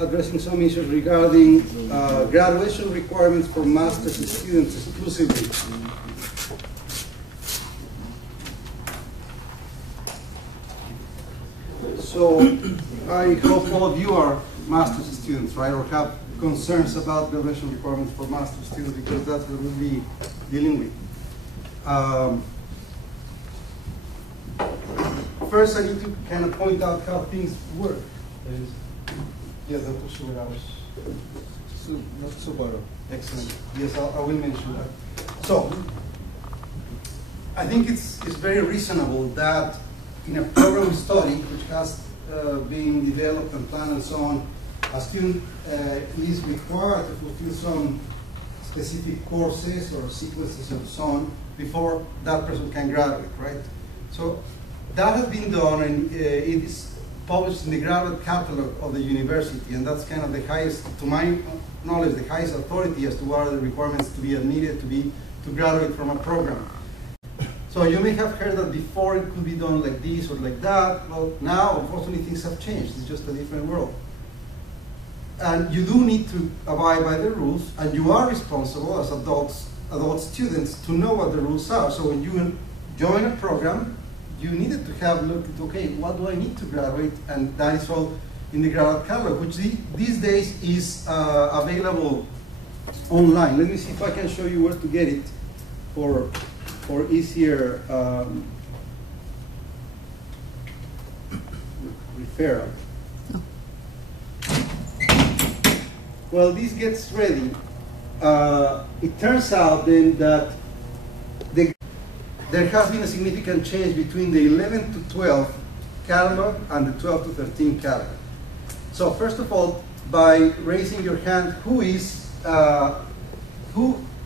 addressing some issues regarding graduation requirements for master's students exclusively. So I hope all of you are master's students, right, or have concerns about graduation requirements for master's students, because that's what we'll be dealing with. First, I need to kind of point out how things work. Yeah, Dr. Sugarhouse. Not Subaru. Excellent. Yes, I will mention that. So, I think it's very reasonable that in a program study which has been developed and planned and so on, a student is required to fulfill some specific courses or sequences and so on before that person can graduate, right? So that has been done, and it is published in the graduate catalog of the university, and that's kind of the highest, to my knowledge, the highest authority as to what are the requirements to be admitted to graduate from a program. So you may have heard that before it could be done like this or like that. Well, now, unfortunately, things have changed. It's just a different world. And you do need to abide by the rules, and you are responsible as adult students to know what the rules are. So when you join a program, you needed to have looked at, okay, what do I need to graduate? And that is all in the graduate catalog, which these days is available online. Let me see if I can show you where to get it for easier referral. No. Well, this gets ready. It turns out then that there has been a significant change between the 11 to 12 catalog and the 12 to 13 catalog. So first of all, by raising your hand, who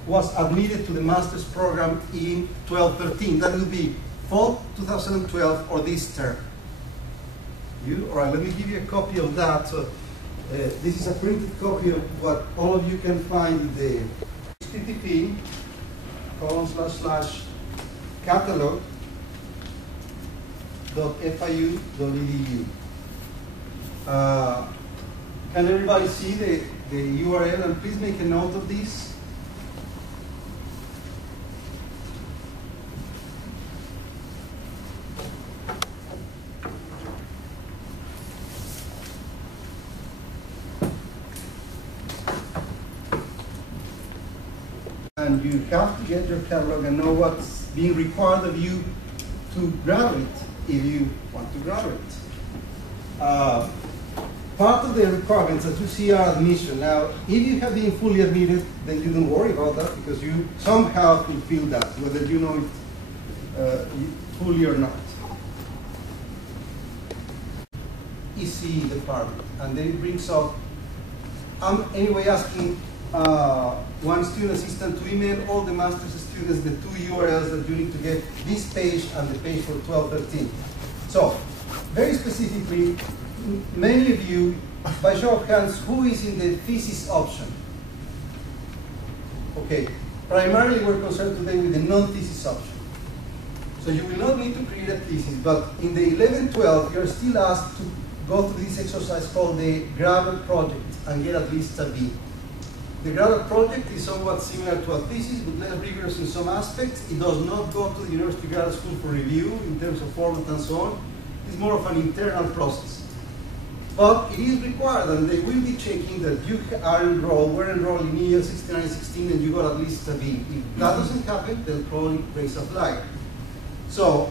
was admitted to the master's program in 12-13? That will be fall 2012 or this term. You? All right, let me give you a copy of that. So this is a printed copy of what all of you can find in the http://catalog.fiu.edu. Can everybody see the URL? And please make a note of this. And you have to get your catalog and know what's being required of you to graduate if you want to graduate. Part of the requirements that you see are admission. Now, if you have been fully admitted, then you don't worry about that because you somehow fulfill that, whether you know it fully or not. ECE department, and then it brings up, I'm anyway asking one student assistant to email all the master's students the two URLs that you need to get, this page and the page for 12-13. So, very specifically, many of you, by show of hands, who is in the thesis option? Okay, primarily we're concerned today with the non-thesis option. So you will not need to create a thesis, but in the 11-12, you're still asked to go through this exercise called the graduate project and get at least a B. The graduate project is somewhat similar to a thesis, but less rigorous in some aspects. It does not go to the university graduate school for review in terms of format and so on. It's more of an internal process. But it is required, and they will be checking that you are enrolled, were enrolled in EL 6916, and you got at least a B. If that doesn't happen, they'll probably raise a flag. So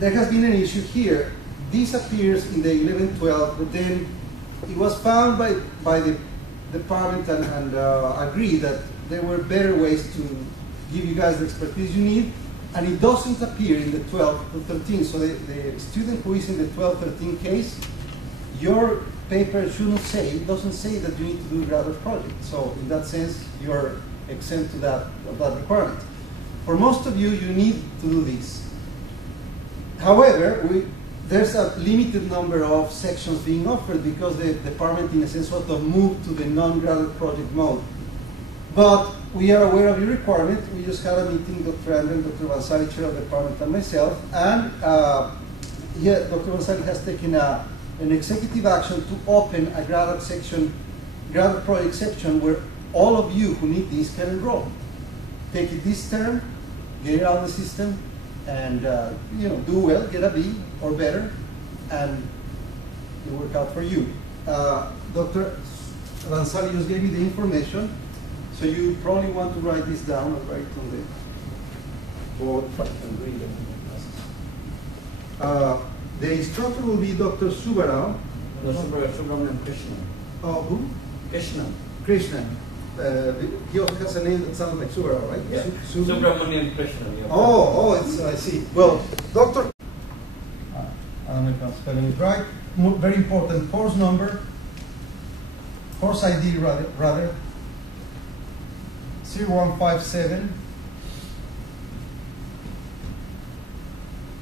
there has been an issue here. This appears in the 11-12, but then it was found by the department and agreed that there were better ways to give you guys the expertise you need, and it doesn't appear in the 12-13. So the student who is in the 12-13 case, your paper doesn't say that you need to do a graduate project. So in that sense, you're exempt to that requirement. For most of you, you need to do this. However, there's a limited number of sections being offered because the department, in a sense, sort of moved to the non-graduate project mode. But we are aware of your requirement. We just had a meeting, Dr. Andrew, Dr. Vansari, chair of the department, and myself. And Dr. Vansari has taken a an executive action to open a graduate project section where all of you who need this can enroll. Take it this term, get it out of the system, and do well, get a B or better, and it'll work out for you. Dr. Avanzali just gave you the information, so you probably want to write this down or write it on the board and read it. The instructor will be Dr. Subarao. Subramanian Krishnan. Oh, who? Krishnan. Krishnan. He also has a name that sounds like Subarao, right? Yeah. Subramanian Krishnan. Yeah. Oh, I see. Well, Dr. I don't know if I'm spelling it right. Very important course number, course ID rather, 0157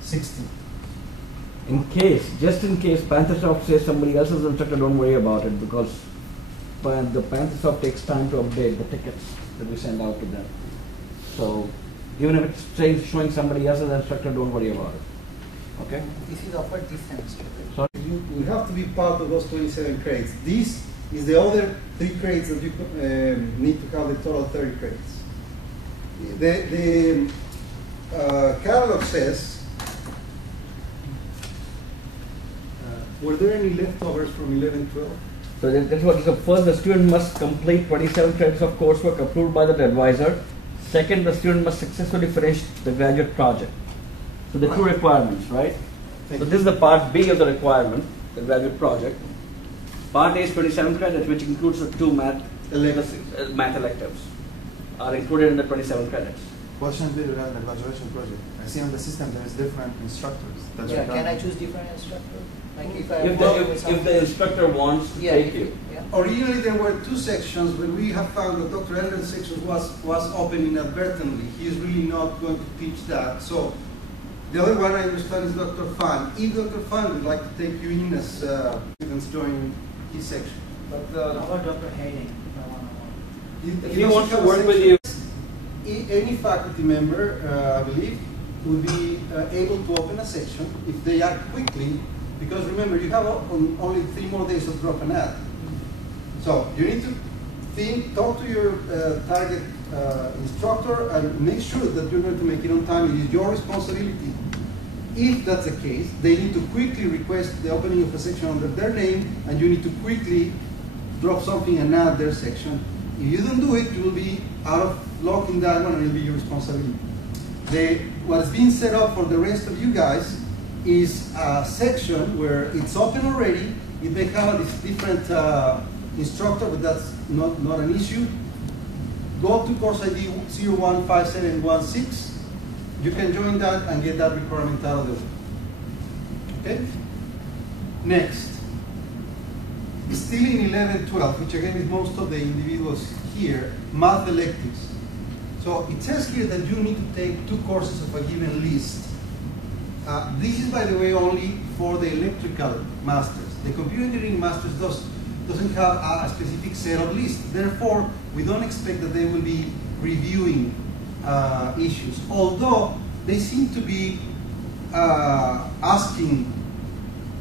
60. Just in case PantherSoft says somebody else is instructor, don't worry about it, because the PantherSoft takes time to update the tickets that we send out to them. So even if it's showing somebody else as instructor, don't worry about it. Okay? This is offered this semester. So You have to be part of those 27 credits. This is the other 3 credits that you need to have the total 30 credits. The catalog says, were there any leftovers from 11-12? So that's what is up. First, the student must complete 27 credits of coursework approved by the advisor. Second, the student must successfully finish the graduate project. So the 2 requirements, right? So this is the part B of the requirement, the graduate project. Part A is 27 credits, which includes the 2 math electives are included in the 27 credits. What should be regarding the graduation project? I see on the system there is different instructors. That's Yeah, regarding- can I choose different instructor? Like if I If work with the something- instructor wants to Yeah, take you. Yeah. Originally there were 2 sections, but we have found that Dr. Ellen's section was open inadvertently. He is really not going to teach that. So the other one I understand is Dr. Fan. If Dr. Fan would like to take you in as students join his section. But How about Dr. Hayden? If he wants to work with you. Any faculty member, I believe, will be able to open a section if they act quickly, because remember, you have only 3 more days of drop and add. So you need to talk to your target instructor and make sure that you're going to make it on time. It is your responsibility. If that's the case, they need to quickly request the opening of a section under their name, and you need to quickly drop something and add their section. If you don't do it, you will be out of luck in that one, and it'll be your responsibility. What's being set up for the rest of you guys is a section where it's open already. It may have a different instructor, but that's not an issue. Go to course ID 015716. You can join that and get that requirement out of the way. Okay? Next. Still in 11-12, which again is most of the individuals here, math electives. So it says here that you need to take 2 courses of a given list. This is, by the way, only for the electrical masters. The computer engineering masters doesn't have a specific set of lists. Therefore, we don't expect that they will be reviewing issues. Although they seem to be asking,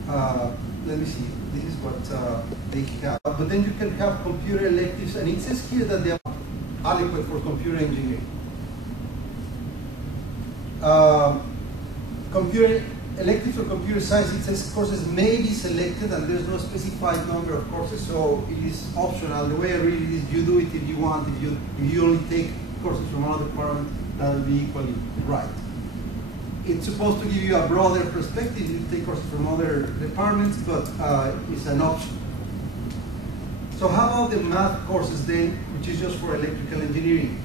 let me see, this is what they have. But then you can have computer electives, and it says here that they are adequate for computer engineering. Computer electives for computer science, it says courses may be selected, and there's no specified number of courses, so it is optional. The way I read it is you do it if you want. If you only take courses from another department, that will be equally right. It's supposed to give you a broader perspective. You take courses from other departments, but it's an option. So how about the math courses then, which is just for electrical engineering?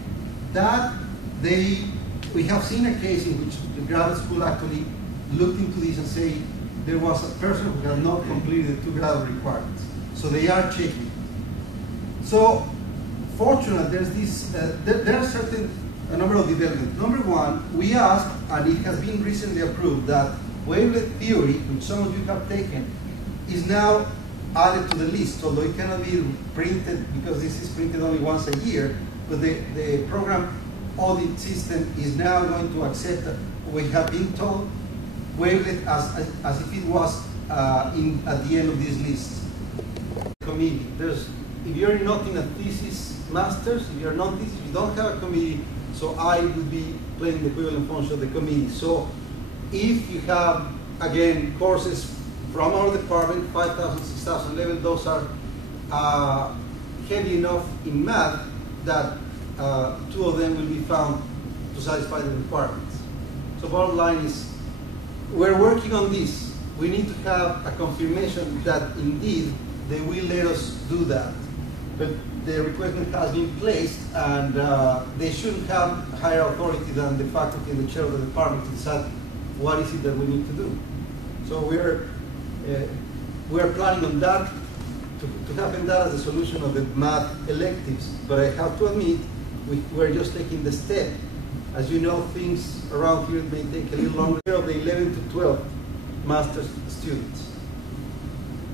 We have seen a case in which the graduate school actually looked into this and say there was a person who had not completed the 2 graduate requirements. So they are checking. So fortunately, there's this, there are a number of developments. Number 1, we asked, and it has been recently approved, that wavelet theory, which some of you have taken, is now added to the list, although it cannot be printed because this is printed only once a year, but the program audit system is now going to accept, we have been told, wavelet as if it was at the end of this list. Committee. If you're not in a thesis master's, if you're not thesis, you don't have a committee, so I would be playing the equivalent function of the committee. So if you have, again, courses from our department, 5,000, 6,000 level, those are heavy enough in math that 2 of them will be found to satisfy the requirements. So bottom line is, we're working on this. We need to have a confirmation that indeed they will let us do that. But the requirement has been placed, and they shouldn't have higher authority than the faculty and the chair of the department to decide what is it that we need to do. So we're planning on that, to happen that as a solution of the math electives. But I have to admit, we're just taking the step. As you know, things around here may take a little longer. Of the 11 to 12 master's students.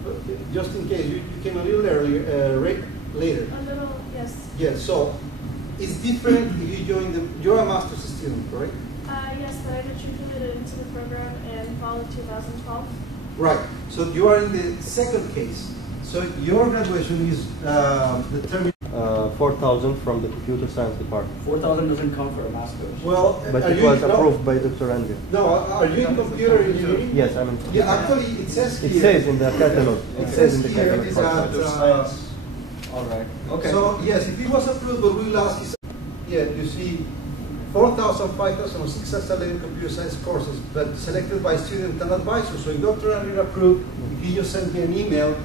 But just in case, you came a little earlier, later. A little, yes. Yes, so it's different if you join them. You're a master's student, correct? Yes, but I matriculated into the program in fall of 2012. Right, so you are in the second case. So your graduation is determined. 4,000 from the computer science department. 4,000 doesn't count for a master's. Well, But it was approved by Dr. Andy. No, are you in computer engineering? Yes, I'm in. Yeah, actually it says It here. says in the catalog. It says in the Here catalog. it is at, All right. Okay. so yes, if it was approved, but we will ask you. Yeah, you see 4,000, 5,000, or 6,000 computer science courses, but selected by student and advisor. So if Dr. Andrew approved, if you just send me an email,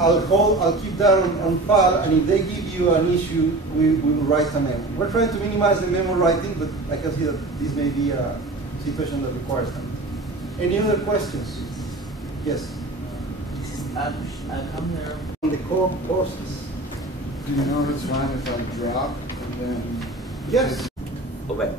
I'll keep that on file, and if they give you an issue, we will write a memo. We're trying to minimize the memo writing, but I can see that this may be a situation that requires them. Any other questions? Yes. Come there. On the core courses. Do you know it's fine if I drop and then? Yes. Okay.